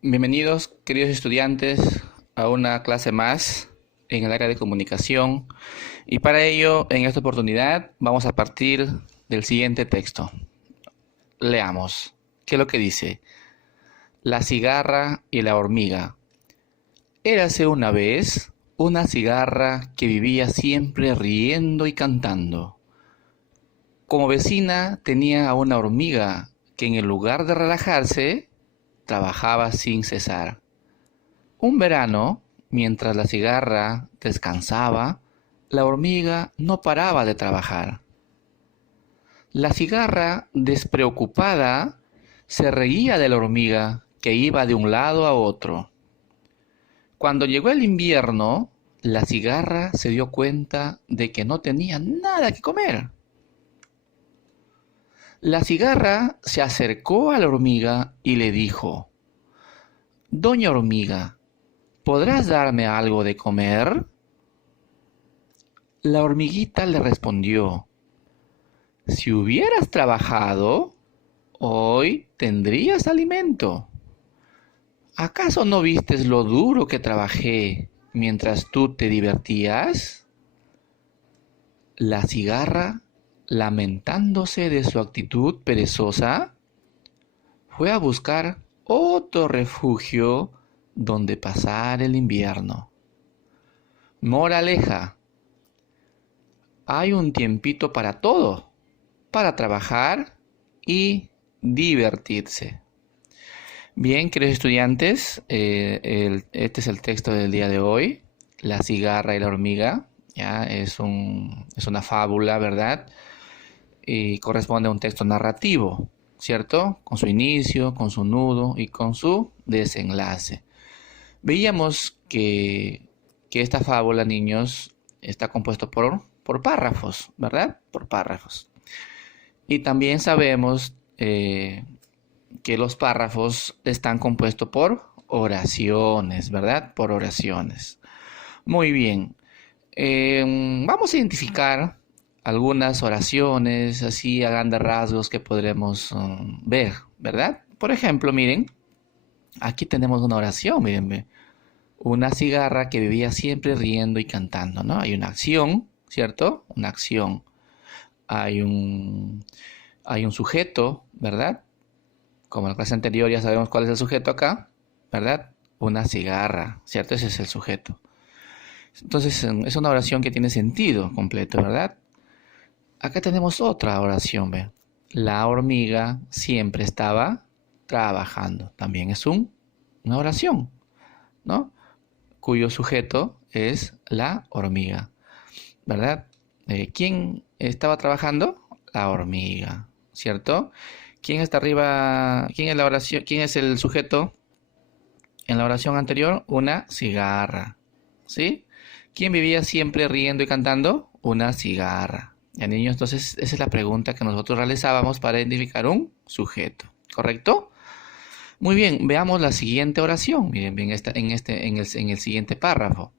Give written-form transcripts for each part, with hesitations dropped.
Bienvenidos, queridos estudiantes, a una clase más en el área de comunicación. Y para ello, en esta oportunidad, vamos a partir del siguiente texto. Leamos. ¿Qué es lo que dice? La cigarra y la hormiga. Érase una vez una cigarra que vivía siempre riendo y cantando. Como vecina tenía a una hormiga que en el lugar de relajarse, trabajaba sin cesar. Un verano, mientras la cigarra descansaba, la hormiga no paraba de trabajar. La cigarra, despreocupada, se reía de la hormiga que iba de un lado a otro. Cuando llegó el invierno, la cigarra se dio cuenta de que no tenía nada que comer. La cigarra se acercó a la hormiga y le dijo: Doña hormiga, ¿podrás darme algo de comer? La hormiguita le respondió: Si hubieras trabajado, hoy tendrías alimento. ¿Acaso no vistes lo duro que trabajé mientras tú te divertías? La cigarra, lamentándose de su actitud perezosa, fue a buscar otro refugio donde pasar el invierno. Moraleja: hay un tiempito para todo, para trabajar y divertirse. Bien, queridos estudiantes, este es el texto del día de hoy, La cigarra y la hormiga. Ya es una fábula, ¿verdad? Y corresponde a un texto narrativo, ¿cierto? Con su inicio, con su nudo y con su desenlace. Veíamos que esta fábula, niños, está compuesto por párrafos, ¿verdad? Por párrafos. Y también sabemos que los párrafos están compuestos por oraciones, ¿verdad? Por oraciones. Muy bien. Vamos a identificar algunas oraciones, así a grandes rasgos que podremos ver, ¿verdad? Por ejemplo, miren, aquí tenemos una oración, miren, una cigarra que vivía siempre riendo y cantando, ¿no? Hay una acción, ¿cierto? Una acción. Hay un, hay un sujeto, ¿verdad? Como en la clase anterior ya sabemos cuál es el sujeto acá, ¿verdad? Una cigarra, ¿cierto? Ese es el sujeto. Entonces es una oración que tiene sentido completo, ¿verdad? Acá tenemos otra oración, ¿ve? La hormiga siempre estaba trabajando. También es una oración, ¿no? Cuyo sujeto es la hormiga, ¿verdad? ¿Quién estaba trabajando? La hormiga, ¿cierto? ¿Quién está arriba? ¿Quién es la oración? ¿Quién es el sujeto en la oración anterior? Una cigarra, ¿sí? ¿Quién vivía siempre riendo y cantando? Una cigarra. Ya, niños, entonces esa es la pregunta que nosotros realizábamos para identificar un sujeto, ¿correcto? Muy bien, veamos la siguiente oración. Miren, bien, en el siguiente párrafo.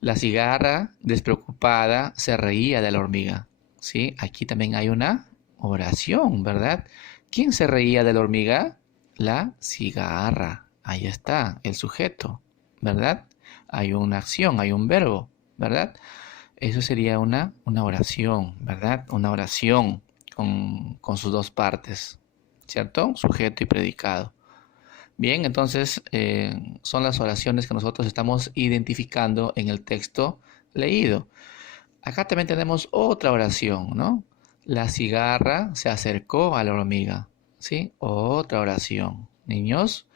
La cigarra, despreocupada, se reía de la hormiga. ¿Sí? Aquí también hay una oración, ¿verdad? ¿Quién se reía de la hormiga? La cigarra. Ahí está, el sujeto, ¿verdad? Hay una acción, hay un verbo, ¿verdad? Eso sería una oración, ¿verdad? Una oración con sus dos partes, ¿cierto? Sujeto y predicado. Bien, entonces son las oraciones que nosotros estamos identificando en el texto leído. Acá también tenemos otra oración, ¿no? La cigarra se acercó a la hormiga, ¿sí? Otra oración. Niños,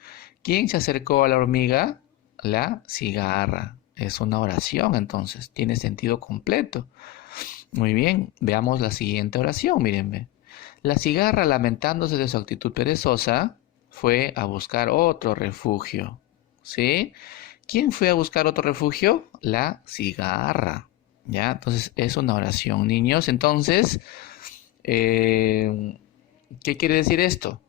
¿quién se acercó a la hormiga? La cigarra. Es una oración, entonces, tiene sentido completo. Muy bien, veamos la siguiente oración, mírenme. La cigarra, lamentándose de su actitud perezosa, fue a buscar otro refugio, ¿sí? ¿Quién fue a buscar otro refugio? La cigarra, ¿ya? Entonces es una oración, niños. Entonces, ¿qué quiere decir esto?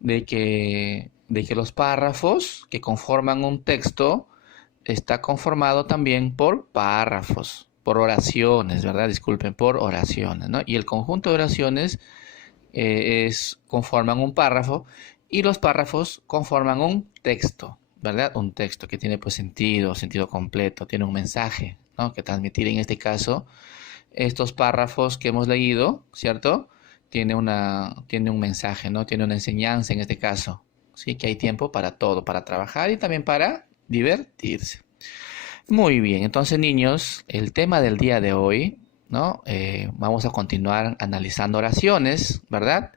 De que los párrafos que conforman un texto está conformado también por párrafos, por oraciones, ¿verdad? Disculpen, por oraciones, ¿no? Y el conjunto de oraciones conforman un párrafo Y los párrafos conforman un texto, ¿verdad? Un texto que tiene pues sentido completo, tiene un mensaje, ¿no? Que transmitir en este caso. Estos párrafos que hemos leído, ¿cierto? Tiene un mensaje, ¿no? Tiene una enseñanza en este caso. Sí, que hay tiempo para todo, para trabajar y también para divertirse. Muy bien, entonces niños, el tema del día de hoy, ¿no? Vamos a continuar analizando oraciones, ¿verdad?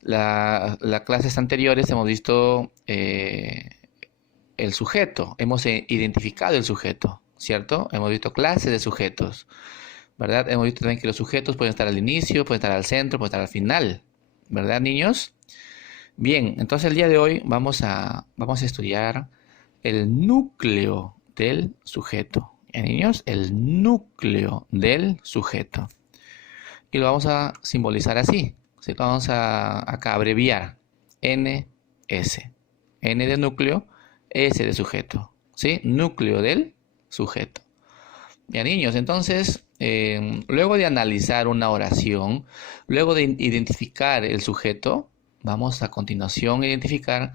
Las clases anteriores hemos visto el sujeto, hemos identificado el sujeto, ¿cierto? Hemos visto clases de sujetos, ¿verdad? Hemos visto también que los sujetos pueden estar al inicio, pueden estar al centro, pueden estar al final, ¿verdad, niños? Bien, entonces el día de hoy vamos a estudiar el núcleo del sujeto. Niños, el núcleo del sujeto. Y lo vamos a simbolizar así. ¿Sí? Lo vamos a acá abreviar. NS. N de núcleo, S de sujeto. ¿Sí? Núcleo del sujeto. Ya, niños, entonces, luego de analizar una oración, luego de identificar el sujeto, vamos a continuación a identificar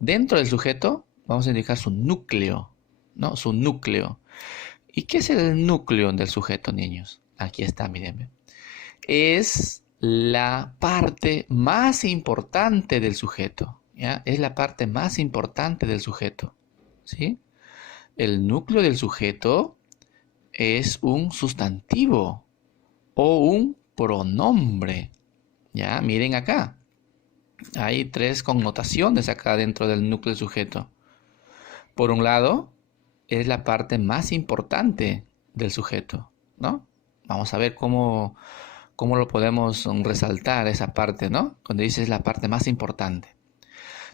dentro del sujeto, vamos a indicar su núcleo, ¿no? Su núcleo. ¿Y qué es el núcleo del sujeto, niños? Aquí está, miren. Es la parte más importante del sujeto, ¿ya? Es la parte más importante del sujeto, ¿sí? El núcleo del sujeto es un sustantivo o un pronombre, ¿ya? Miren acá. Hay tres connotaciones acá dentro del núcleo del sujeto. Por un lado, es la parte más importante del sujeto, ¿no? Vamos a ver cómo lo podemos resaltar esa parte, ¿no? Cuando dice es la parte más importante.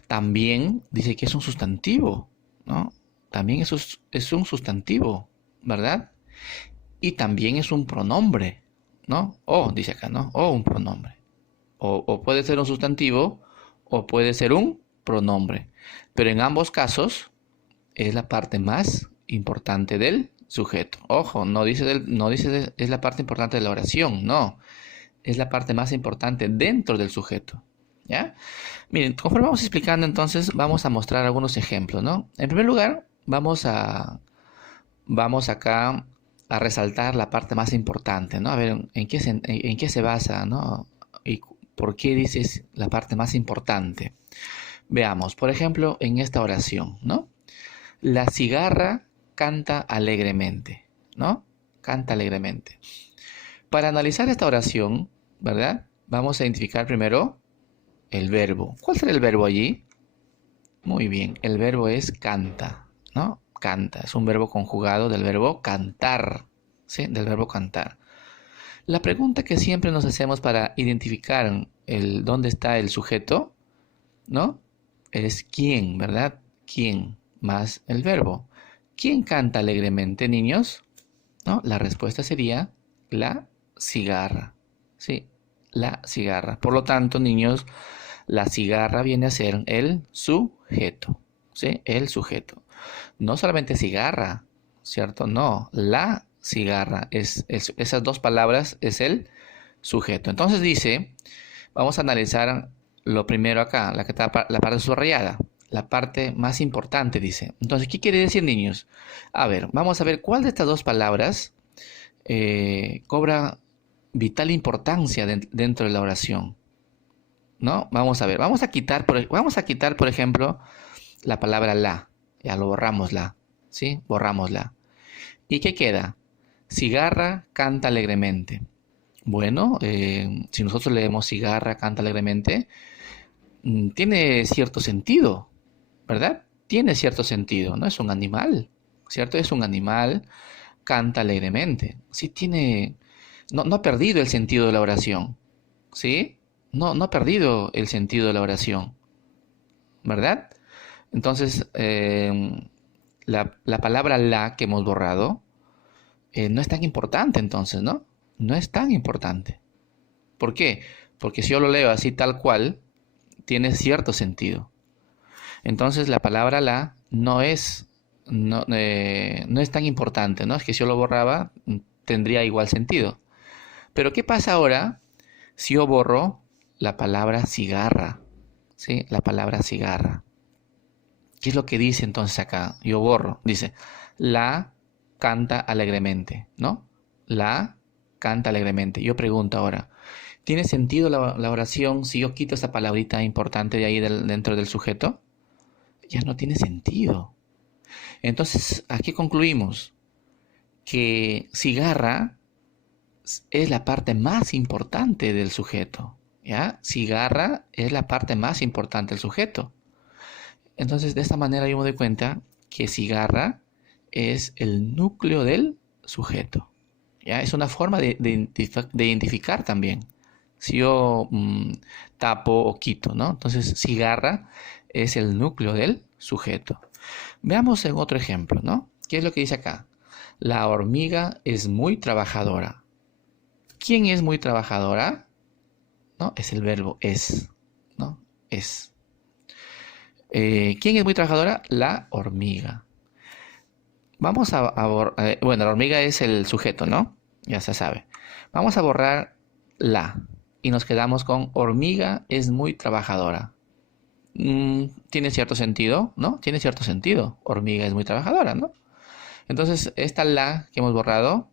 También dice que es un sustantivo, ¿no? También es un sustantivo, ¿verdad? Y también es un pronombre, ¿no? O, dice acá, ¿no? O un pronombre. O puede ser un sustantivo o puede ser un pronombre. Pero en ambos casos es la parte más importante del sujeto. Ojo, no dice es la parte importante de la oración, no. Es la parte más importante dentro del sujeto. ¿Ya? Miren, conforme vamos explicando entonces, vamos a mostrar algunos ejemplos, ¿no? En primer lugar, vamos acá a resaltar la parte más importante, ¿no? A ver, ¿en qué se basa, ¿no? Y por qué dices la parte más importante. Veamos, por ejemplo, en esta oración, ¿no? La cigarra canta alegremente, ¿no? Canta alegremente. Para analizar esta oración, ¿verdad? Vamos a identificar primero el verbo. ¿Cuál será el verbo allí? Muy bien, el verbo es canta, ¿no? Canta, es un verbo conjugado del verbo cantar, ¿sí? Del verbo cantar. La pregunta que siempre nos hacemos para identificar dónde está el sujeto, ¿no? Es quién, ¿verdad? ¿Quién? Más el verbo. ¿Quién canta alegremente, niños? ¿No? La respuesta sería la cigarra. Sí, la cigarra. Por lo tanto, niños, la cigarra viene a ser el sujeto. ¿Sí? El sujeto. No solamente cigarra, ¿cierto? No, la cigarra. Esas dos palabras es el sujeto. Entonces dice, vamos a analizar lo primero acá, la parte subrayada. La parte más importante, dice. Entonces, ¿qué quiere decir, niños? A ver, vamos a ver cuál de estas dos palabras cobra vital importancia dentro de la oración, ¿no? Vamos a ver, vamos a quitar, por ejemplo, la palabra la. Ya lo borramos la, ¿sí? Borramos la. ¿Y qué queda? Cigarra canta alegremente. Bueno, si nosotros leemos cigarra canta alegremente, tiene cierto sentido, ¿verdad? Tiene cierto sentido, ¿no? Es un animal, ¿cierto? Es un animal, canta alegremente. Sí tiene, no ha perdido el sentido de la oración, ¿sí? No ha perdido el sentido de la oración, ¿verdad? Entonces, la palabra la que hemos borrado no es tan importante entonces, ¿no? No es tan importante. ¿Por qué? Porque si yo lo leo así tal cual, tiene cierto sentido. Entonces la palabra la no es tan importante, ¿no? Es que si yo lo borraba, tendría igual sentido. Pero ¿qué pasa ahora si yo borro la palabra cigarra? ¿sí? La palabra cigarra. ¿Qué es lo que dice entonces acá? Yo borro. Dice, la canta alegremente, ¿no? La canta alegremente. Yo pregunto ahora, ¿tiene sentido la oración si yo quito esa palabrita importante de ahí dentro del sujeto? Ya no tiene sentido. Entonces, aquí concluimos que cigarra es la parte más importante del sujeto, ¿ya? Cigarra es la parte más importante del sujeto. Entonces, de esta manera yo me doy cuenta que cigarra es el núcleo del sujeto, ¿ya? Es una forma de identificar también. Si yo tapo o quito, ¿no? Entonces, cigarra es el núcleo del sujeto. Veamos en otro ejemplo, ¿no? ¿Qué es lo que dice acá? La hormiga es muy trabajadora. ¿Quién es muy trabajadora? ¿No? Es el verbo es, ¿no? Es. ¿Quién es muy trabajadora? La hormiga. Vamos bueno, la hormiga es el sujeto, ¿no? Ya se sabe. Vamos a borrar la y nos quedamos con hormiga es muy trabajadora. Tiene cierto sentido, ¿no? Tiene cierto sentido. Hormiga es muy trabajadora, ¿no? Entonces, esta la que hemos borrado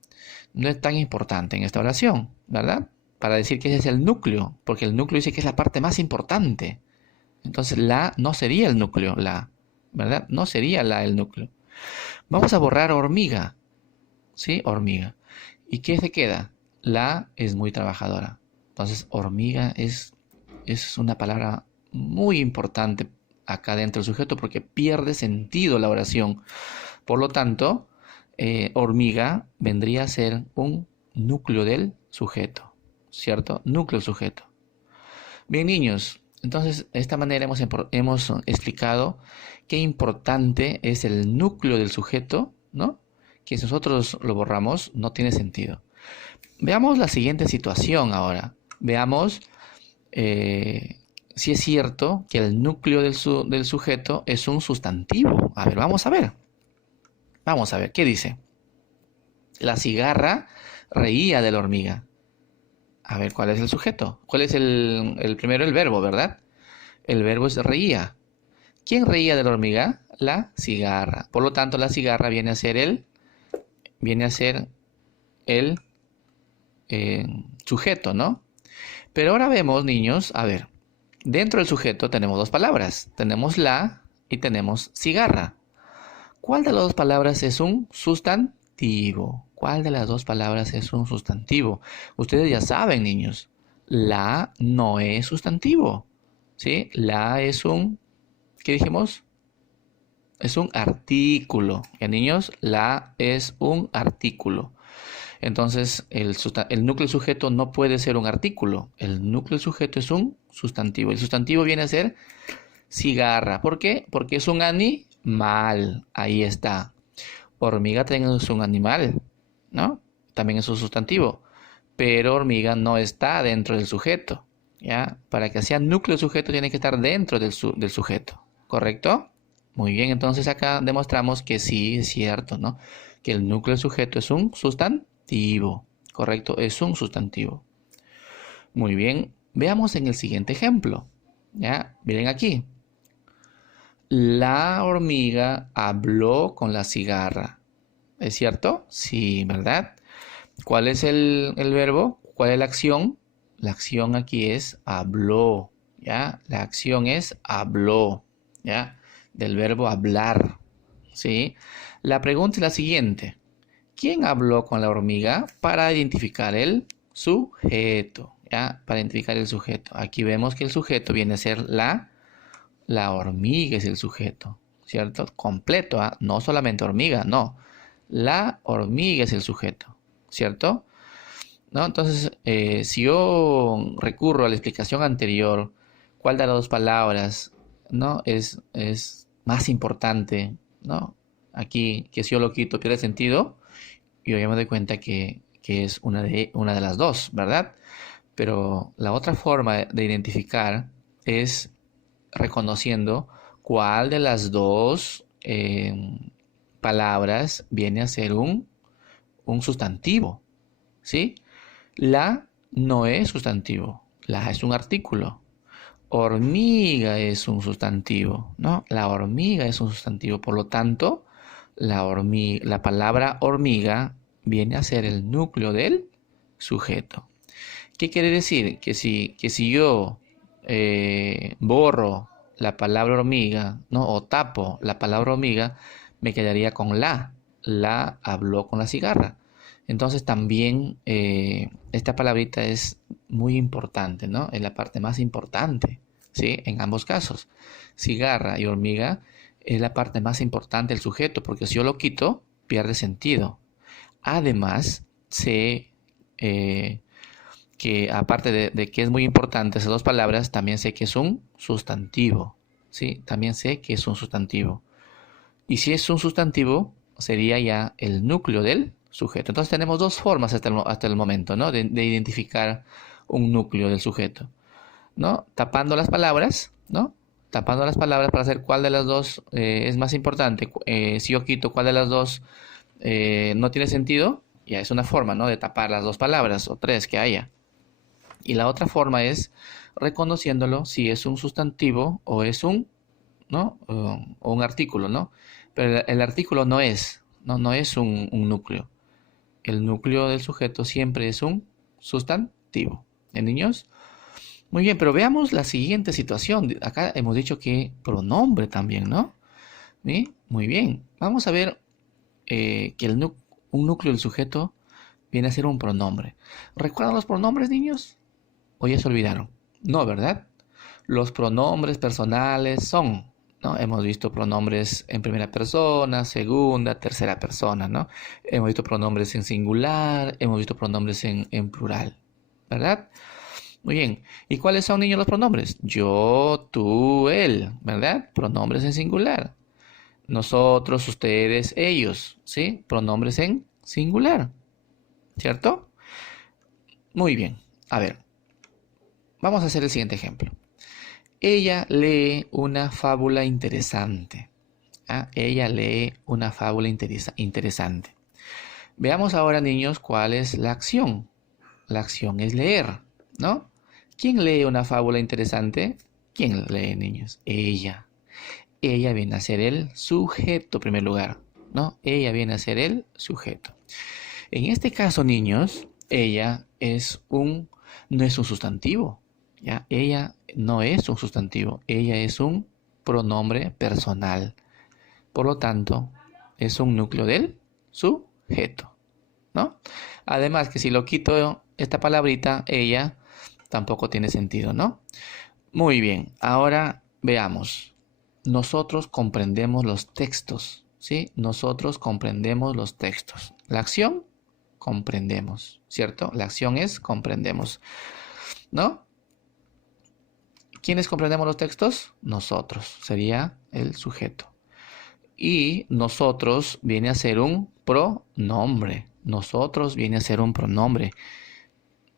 no es tan importante en esta oración, ¿verdad? Para decir que ese es el núcleo, porque el núcleo dice que es la parte más importante. Entonces, la no sería el núcleo, la, ¿verdad? No sería la el núcleo. Vamos a borrar hormiga, ¿sí? Hormiga. ¿Y qué se queda? La es muy trabajadora. Entonces, hormiga es una palabra muy importante acá dentro del sujeto porque pierde sentido la oración. Por lo tanto, hormiga vendría a ser un núcleo del sujeto, ¿cierto? Núcleo del sujeto. Bien, niños, entonces de esta manera hemos explicado qué importante es el núcleo del sujeto, ¿no? Que si nosotros lo borramos, no tiene sentido. Veamos la siguiente situación ahora. Veamos si es cierto que el núcleo del sujeto es un sustantivo. A ver, vamos a ver. Vamos a ver, ¿qué dice? La cigarra reía de la hormiga. A ver, ¿cuál es el sujeto? ¿Cuál es el primero? El verbo, ¿verdad? El verbo es reía. ¿Quién reía de la hormiga? La cigarra. Por lo tanto, la cigarra viene a ser el sujeto, ¿no? Pero ahora vemos, niños, a ver, dentro del sujeto tenemos dos palabras. Tenemos la y tenemos cigarra. ¿Cuál de las dos palabras es un sustantivo? ¿Cuál de las dos palabras es un sustantivo? Ustedes ya saben, niños. La no es sustantivo. ¿Sí? La es un... ¿Qué dijimos? Es un artículo. ¿Ya, niños? La es un artículo. Entonces, el núcleo sujeto no puede ser un artículo. El núcleo sujeto es un sustantivo. El sustantivo viene a ser cigarra. ¿Por qué? Porque es un animal. Ahí está. Hormiga también es un animal, ¿no? También es un sustantivo. Pero hormiga no está dentro del sujeto, ¿ya? Para que sea núcleo sujeto tiene que estar dentro del sujeto, ¿correcto? Muy bien, entonces acá demostramos que sí es cierto, ¿no? Que el núcleo sujeto es un sustantivo, ¿correcto? Es un sustantivo. Muy bien, veamos en el siguiente ejemplo, ¿ya? Miren aquí. La hormiga habló con la cigarra. ¿Es cierto? Sí, ¿verdad? ¿Cuál es el verbo? ¿Cuál es la acción? La acción aquí es habló, ¿ya? La acción es habló, ¿ya? Del verbo hablar, ¿sí? La pregunta es la siguiente. ¿Quién habló con la hormiga para identificar el sujeto? ¿Ya? Para identificar el sujeto. Aquí vemos que el sujeto viene a ser la hormiga es el sujeto, ¿cierto? Completo, ¿ah? No solamente hormiga, no. La hormiga es el sujeto, ¿cierto? ¿No? Entonces, si yo recurro a la explicación anterior, ¿cuál de las dos palabras, ¿no? es más importante, ¿no? Aquí, que si yo lo quito pierde sentido, yo ya me doy cuenta que es una de las dos, ¿verdad? Pero la otra forma de identificar es reconociendo cuál de las dos palabras viene a ser un sustantivo, ¿sí? La no es sustantivo, la es un artículo. hormiga es un sustantivo, ¿no? La hormiga es un sustantivo, por lo tanto, la palabra hormiga viene a ser el núcleo del sujeto. ¿Qué quiere decir? Que si yo borro la palabra hormiga, ¿no? O tapo la palabra hormiga, me quedaría con la. La habló con la cigarra. Entonces también esta palabrita es muy importante, ¿no? Es la parte más importante, ¿sí? En ambos casos. Cigarra y hormiga es la parte más importante del sujeto, porque si yo lo quito, pierde sentido. Además, sé que aparte de que es muy importante esas dos palabras, también sé que es un sustantivo, ¿sí? También sé que es un sustantivo. Y si es un sustantivo, sería ya el núcleo del sujeto. Entonces tenemos dos formas hasta el momento, ¿no? De identificar un núcleo del sujeto, ¿no? Tapando las palabras, ¿no? Tapando las palabras para saber cuál de las dos es más importante. Si yo quito cuál de las dos no tiene sentido, ya es una forma, ¿no? De tapar las dos palabras o tres que haya. Y la otra forma es reconociéndolo si es un sustantivo o es un, ¿no? O un artículo, ¿no? Pero el artículo no es un núcleo. El núcleo del sujeto siempre es un sustantivo. ¿En niños? Muy bien, pero veamos la siguiente situación. Acá hemos dicho que pronombre también, ¿no? ¿Sí? Muy bien. Vamos a ver que un núcleo del sujeto viene a ser un pronombre. ¿Recuerdan los pronombres, niños? ¿O ya se olvidaron? No, ¿verdad? Los pronombres personales son, ¿no? Hemos visto pronombres en primera persona, segunda, tercera persona, ¿no? Hemos visto pronombres en singular, hemos visto pronombres en plural, ¿verdad? Muy bien. ¿Y cuáles son, niños, los pronombres? Yo, tú, él, ¿verdad? Pronombres en singular. Nosotros, ustedes, ellos, ¿sí? Pronombres en singular, ¿cierto? Muy bien. A ver, vamos a hacer el siguiente ejemplo. Ella lee una fábula interesante. ¿Ah? Ella lee una fábula interesante. Veamos ahora, niños, cuál es la acción. La acción es leer, ¿no? ¿Quién lee una fábula interesante? ¿Quién lee, niños? Ella. Ella viene a ser el sujeto, en primer lugar, ¿no? Ella viene a ser el sujeto. En este caso, niños, ella no es un sustantivo, ¿ya? Ella no es un sustantivo, ella es un pronombre personal. Por lo tanto, es un núcleo del sujeto, ¿no? Además que si lo quito esta palabrita, ella, tampoco tiene sentido, ¿no? Muy bien, ahora veamos. Nosotros comprendemos los textos, ¿sí? Nosotros comprendemos los textos. La acción, comprendemos, ¿cierto? La acción es comprendemos, ¿no? ¿Quiénes comprendemos los textos? Nosotros, sería el sujeto. Y nosotros viene a ser un pronombre. Nosotros viene a ser un pronombre,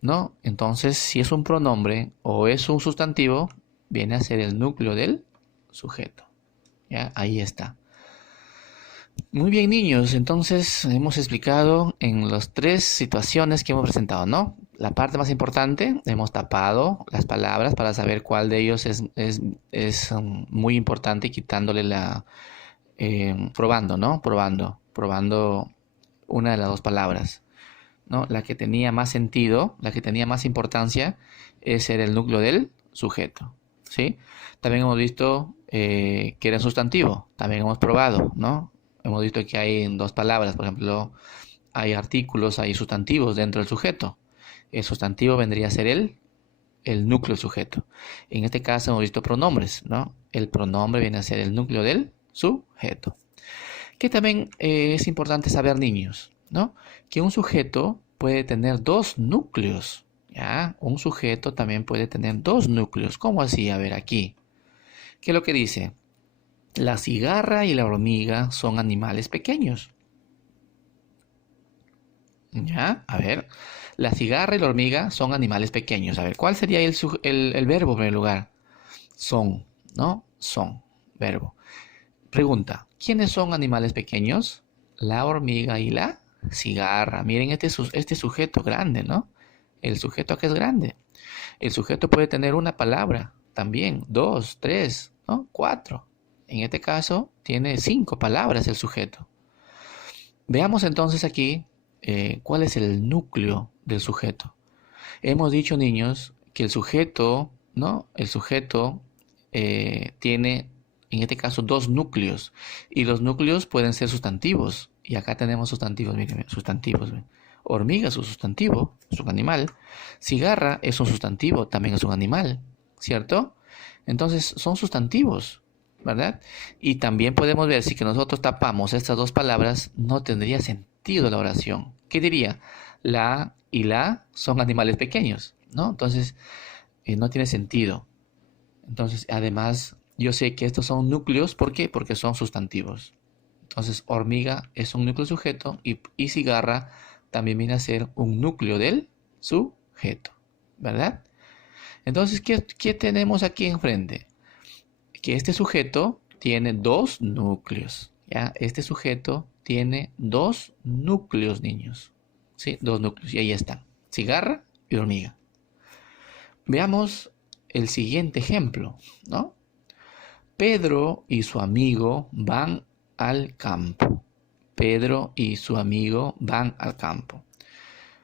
¿no? Entonces, si es un pronombre o es un sustantivo, viene a ser el núcleo del sujeto. ¿Ya? Ahí está. Muy bien, niños. Entonces, hemos explicado en las tres situaciones que hemos presentado, ¿no? La parte más importante, hemos tapado las palabras para saber cuál de ellos es muy importante y quitándole probando, ¿no? Probando una de las dos palabras, ¿no? La que tenía más sentido, la que tenía más importancia, ese era el núcleo del sujeto, ¿sí? También hemos visto que era sustantivo, también hemos probado, ¿no? Hemos visto que hay dos palabras, por ejemplo, hay artículos, hay sustantivos dentro del sujeto. El sustantivo vendría a ser el núcleo del sujeto. En este caso hemos visto pronombres, ¿no? El pronombre viene a ser el núcleo del sujeto. Que también es importante saber, niños, ¿no? Que un sujeto puede tener dos núcleos, ¿ya? Un sujeto también puede tener dos núcleos. ¿Cómo así? A ver, aquí. ¿Qué es lo que dice? La cigarra y la hormiga son animales pequeños. ¿Ya? A ver. La cigarra y la hormiga son animales pequeños. A ver, ¿cuál sería el verbo en primer lugar? Son, ¿no? Son, verbo. Pregunta, ¿quiénes son animales pequeños? La hormiga y la cigarra. Miren este sujeto grande, ¿no? El sujeto que es grande. El sujeto puede tener una palabra, también 2, 3, ¿no? 4. En este caso tiene 5 palabras el sujeto. Veamos entonces aquí cuál es el núcleo del sujeto. Hemos dicho, niños, que el sujeto, ¿no? El sujeto tiene, en este caso, 2 núcleos. Y los núcleos pueden ser sustantivos. Y acá tenemos sustantivos, miren, sustantivos. ¿Ven? Hormiga es un sustantivo, es un animal. Cigarra es un sustantivo, también es un animal, ¿cierto? Entonces son sustantivos, ¿verdad? Y también podemos ver si que nosotros tapamos estas 2 palabras, no tendría sentido la oración. ¿Qué diría? La y la son animales pequeños, ¿no? Entonces no tiene sentido. Entonces, además, yo sé que estos son núcleos, ¿por qué? Porque son sustantivos. Entonces, hormiga es un núcleo sujeto y cigarra también viene a ser un núcleo del sujeto, ¿verdad? Entonces, ¿qué tenemos aquí enfrente? Que este sujeto tiene 2 núcleos, ¿ya? Este sujeto tiene 2 núcleos, niños, ¿sí? 2 núcleos, y ahí están, cigarra y hormiga. Veamos el siguiente ejemplo, ¿no? Pedro y su amigo van al campo. Pedro y su amigo van al campo.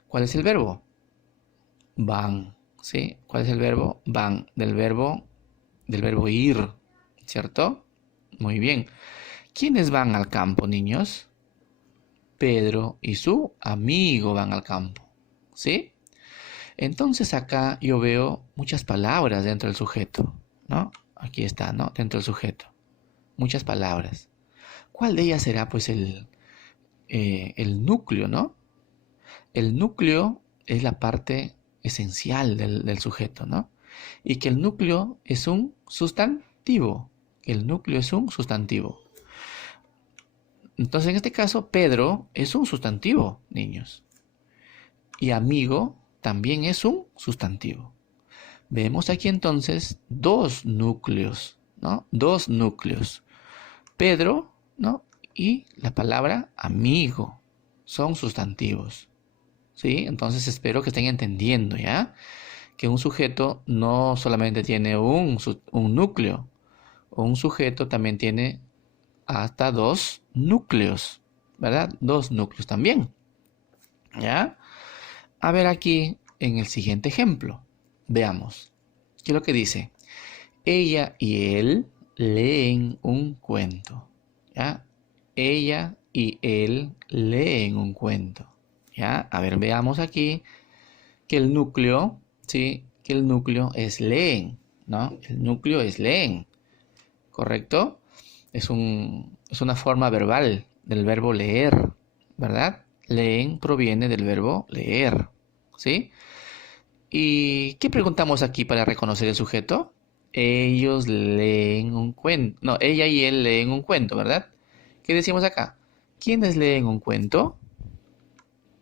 ¿Cuál es el verbo? Van, ¿sí? ¿Cuál es el verbo? Van, del verbo ir, ¿cierto? Muy bien. ¿Quiénes van al campo, niños? Pedro y su amigo van al campo, ¿sí? Entonces acá yo veo muchas palabras dentro del sujeto, ¿no? Aquí está, ¿no? Dentro del sujeto. Muchas palabras. ¿Cuál de ellas será, pues, el núcleo, ¿no? El núcleo es la parte esencial del sujeto, ¿no? Y que el núcleo es un sustantivo. El núcleo es un sustantivo. Entonces, en este caso, Pedro es un sustantivo, niños. Y amigo también es un sustantivo. Vemos aquí entonces 2 núcleos, ¿no? 2 núcleos. Pedro, ¿no? Y la palabra amigo son sustantivos, ¿sí? Entonces espero que estén entendiendo, ¿ya? Que un sujeto no solamente tiene un núcleo, un sujeto también tiene hasta 2 núcleos, ¿verdad? 2 núcleos también, ¿ya? A ver aquí en el siguiente ejemplo, veamos, ¿qué es lo que dice? Ella y él leen un cuento, ¿ya? Ella y él leen un cuento, ¿ya? A ver, veamos aquí que el núcleo, ¿sí? Que el núcleo es leen, ¿no? El núcleo es leen, ¿correcto? Es una forma verbal del verbo leer, ¿verdad? Leen proviene del verbo leer, ¿sí? ¿Y qué preguntamos aquí para reconocer el sujeto? Ellos leen un cuento. No, ella y él leen un cuento, ¿verdad? ¿Qué decimos acá? ¿Quiénes leen un cuento?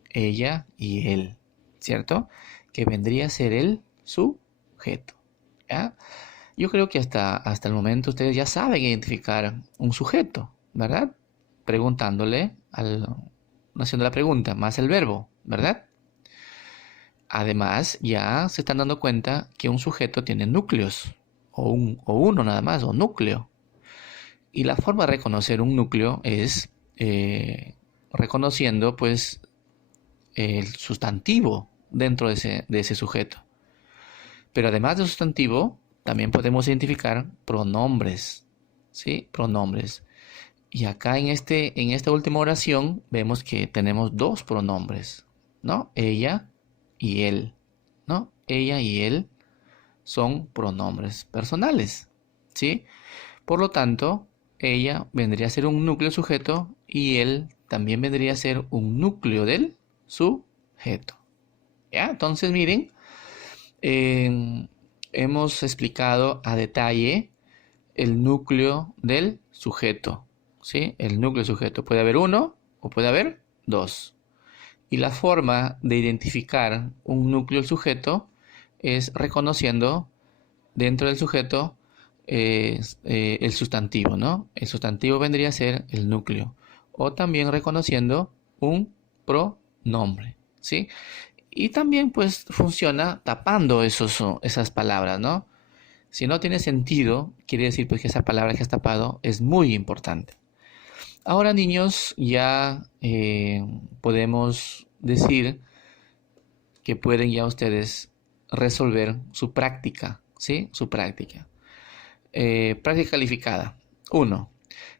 Ella y él, ¿cierto? Que vendría a ser el sujeto, ¿ya? Yo creo que hasta el momento ustedes ya saben identificar un sujeto, ¿verdad? Haciendo la pregunta, más el verbo, ¿verdad? Además, ya se están dando cuenta que un sujeto tiene núcleos, o uno nada más, o núcleo. Y la forma de reconocer un núcleo es reconociendo, pues, el sustantivo dentro de ese sujeto. Pero además del sustantivo, también podemos identificar pronombres, ¿sí? Pronombres. Y acá en esta última oración vemos que tenemos 2 pronombres, ¿no? Ella y él, ¿no? Ella y él son pronombres personales, ¿sí? Por lo tanto, ella vendría a ser un núcleo sujeto y él también vendría a ser un núcleo del sujeto, ¿ya? Entonces, miren, hemos explicado a detalle el núcleo del sujeto, ¿sí? El núcleo sujeto. Puede haber 1 o puede haber 2. Y la forma de identificar un núcleo del sujeto es reconociendo dentro del sujeto el sustantivo, ¿no? El sustantivo vendría a ser el núcleo. O también reconociendo un pronombre, ¿sí? Y también pues funciona tapando esas palabras, ¿no? Si no tiene sentido, quiere decir pues que esa palabra que has tapado es muy importante. Ahora, niños, ya podemos decir que pueden ya ustedes resolver su práctica, ¿sí? Su práctica. Práctica calificada. 1.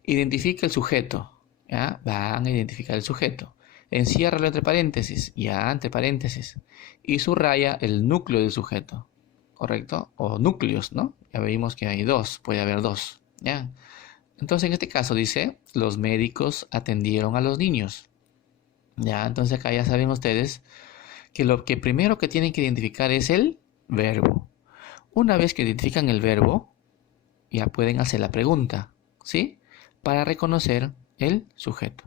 Identifica el sujeto. ¿Ya? Van a identificar el sujeto. Enciérralo entre paréntesis. Ya, entre paréntesis. Y subraya el núcleo del sujeto. ¿Correcto? O núcleos, ¿no? Ya vimos que hay dos. Puede haber dos. ¿Ya? Entonces, en este caso dice, los médicos atendieron a los niños. Ya, entonces acá ya saben ustedes que lo que primero que tienen que identificar es el verbo. Una vez que identifican el verbo, ya pueden hacer la pregunta, ¿sí? Para reconocer el sujeto.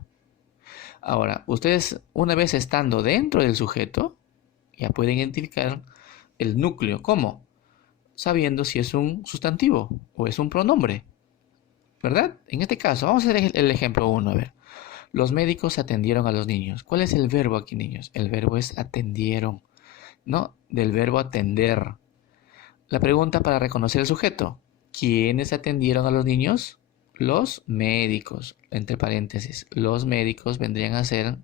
Ahora, ustedes una vez estando dentro del sujeto, ya pueden identificar el núcleo. ¿Cómo? Sabiendo si es un sustantivo o es un pronombre, ¿verdad? En este caso, vamos a hacer el ejemplo 1, a ver. Los médicos atendieron a los niños. ¿Cuál es el verbo aquí, niños? El verbo es atendieron, ¿no? Del verbo atender. La pregunta para reconocer el sujeto. ¿Quiénes atendieron a los niños? Los médicos. Entre paréntesis, los médicos vendrían a ser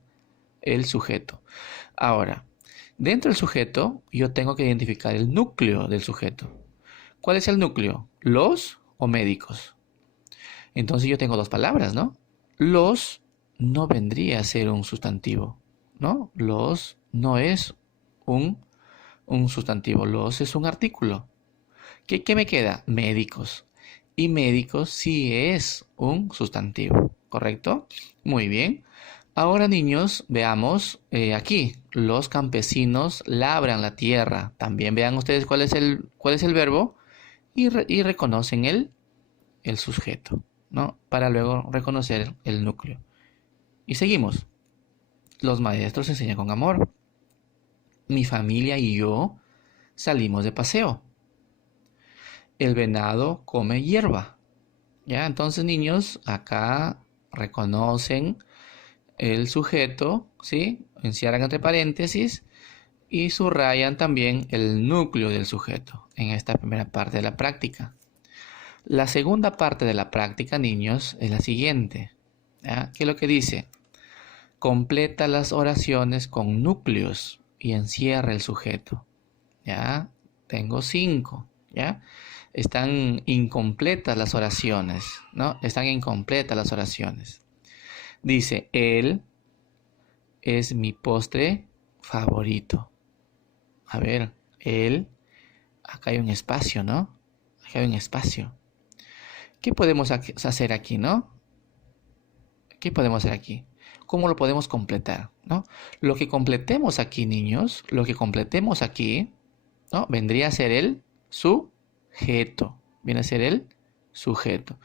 el sujeto. Ahora, dentro del sujeto, yo tengo que identificar el núcleo del sujeto. ¿Cuál es el núcleo? ¿Los o médicos? Entonces yo tengo dos palabras, ¿no? Los no vendría a ser un sustantivo, ¿no? Los no es un sustantivo, los es un artículo. ¿Qué me queda? Médicos. Y médicos sí es un sustantivo, ¿correcto? Muy bien. Ahora, niños, veamos aquí. Los campesinos labran la tierra. También vean ustedes cuál es el verbo y reconocen el sujeto, ¿no? Para luego reconocer el núcleo. Y seguimos. Los maestros enseñan con amor. Mi familia y yo salimos de paseo. El venado come hierba. ¿Ya? Entonces, niños, acá reconocen el sujeto, ¿sí? Encierran entre paréntesis y subrayan también el núcleo del sujeto en esta primera parte de la práctica. La segunda parte de la práctica, niños, es la siguiente. ¿Ya? ¿Qué es lo que dice? Completa las oraciones con núcleos y encierra el sujeto. ¿Ya? Tengo 5. ¿Ya? Están incompletas las oraciones, ¿no? Están incompletas las oraciones. Dice, él es mi postre favorito. A ver, él, acá hay un espacio, ¿no? Acá hay un espacio. ¿Qué podemos hacer aquí, no? ¿Qué podemos hacer aquí? ¿Cómo lo podemos completar, no? Lo que completemos aquí, niños, lo que completemos aquí, ¿no? Vendría a ser el sujeto. Viene a ser el sujeto.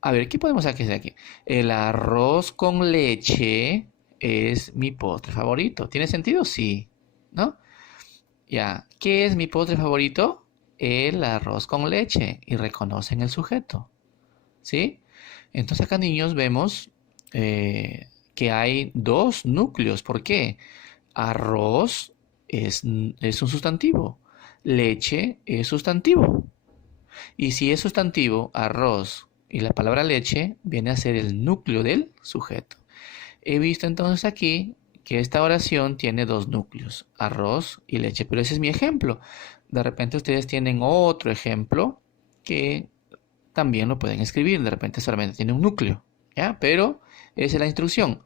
A ver, ¿qué podemos hacer aquí? El arroz con leche es mi postre favorito. ¿Tiene sentido? Sí, ¿no? Ya. ¿Qué es mi postre favorito? El arroz con leche. Y reconocen el sujeto. ¿Sí? Entonces acá, niños, vemos que hay dos núcleos. ¿Por qué? Arroz es un sustantivo. Leche es sustantivo. Y si es sustantivo, arroz y la palabra leche viene a ser el núcleo del sujeto. He visto entonces aquí que esta oración tiene dos núcleos, arroz y leche, pero ese es mi ejemplo. De repente ustedes tienen otro ejemplo que también lo pueden escribir, de repente solamente tiene un núcleo, ¿ya? Pero esa es la instrucción.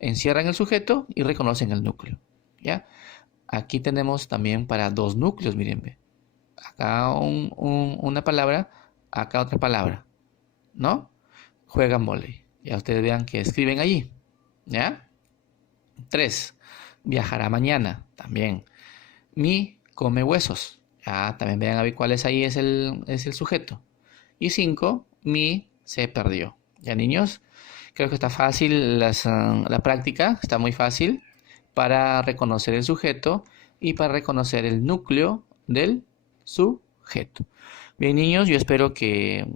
Encierran el sujeto y reconocen el núcleo, ¿ya? Aquí tenemos también para dos núcleos, miren, ve. Acá una palabra, acá otra palabra, ¿no? Juegan vóley. Ya ustedes vean que escriben allí, ¿ya? 3. Viajará mañana, también. Mi come huesos. Ya, también vean a ver cuál es ahí, es el sujeto. Y 5. Mi se perdió. Ya, niños, creo que está fácil la práctica, está muy fácil para reconocer el sujeto y para reconocer el núcleo del sujeto. Bien, niños, yo espero que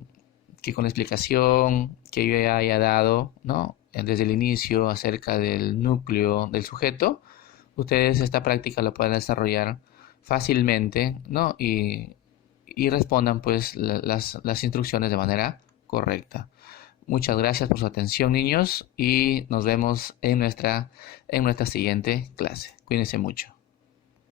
con la explicación que yo haya dado, ¿no? Desde el inicio acerca del núcleo del sujeto, ustedes esta práctica la puedan desarrollar fácilmente, ¿no? Y y respondan pues las instrucciones de manera correcta. Muchas gracias por su atención, niños, y nos vemos en nuestra siguiente clase. Cuídense mucho.